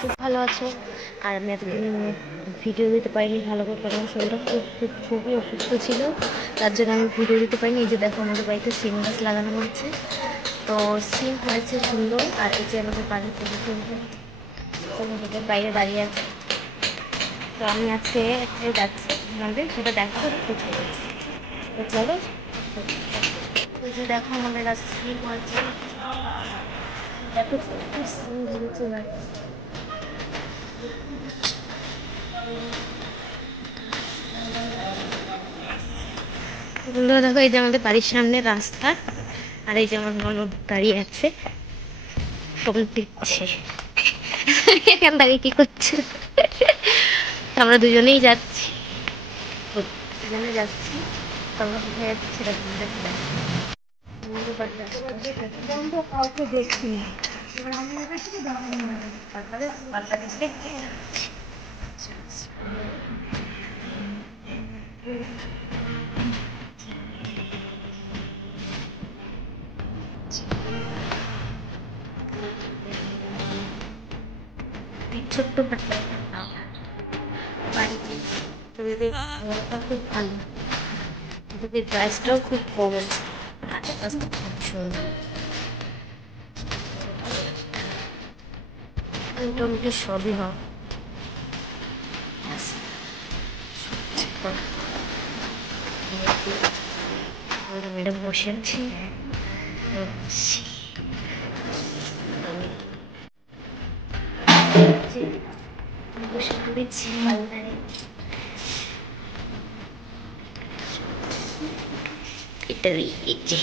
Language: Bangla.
খুব ভালো আছে। আর আমি এতদিন ভিডিও দিতে পারিনি ভালো করে, কারণ শরীরটা খুবই অসুস্থ ছিল, তার জন্য আমি ভিডিও দিতে পারিনি। এই যে দেখো আমাদের বাড়িতে সিম গাছ লাগানো হয়েছে, তো সিম হয়েছে সুন্দর। আর এই যে আমাদের বাড়ির বাইরে দাঁড়িয়ে আছে, তো আমি আজকে যাচ্ছি আমাদের সেটা দেখাবো। তো চলো, ওই যে দেখো আমাদের গাছ সিম হয়েছে, এত সিম ধরেছে গাছ। বন্ধুরা দেখো, এই যে আমাদের বাড়ির সামনে রাস্তা, আর এই যে আমার ননদ দাঁড়িয়ে আছে ফোন টিপছে। এখান দাঁড়িয়ে কি করছে? আমরা দুজনেই যাচ্ছি, কাউকে দেখছি। ছোট্ট খুব ভালো, প্রাইসটাও খুব কম, খুব সুন্দর। মোটামুটি সবই হয়। ম্যাডাম বসে আছি, বসে পড়েছি আলমারি। এটা এই যে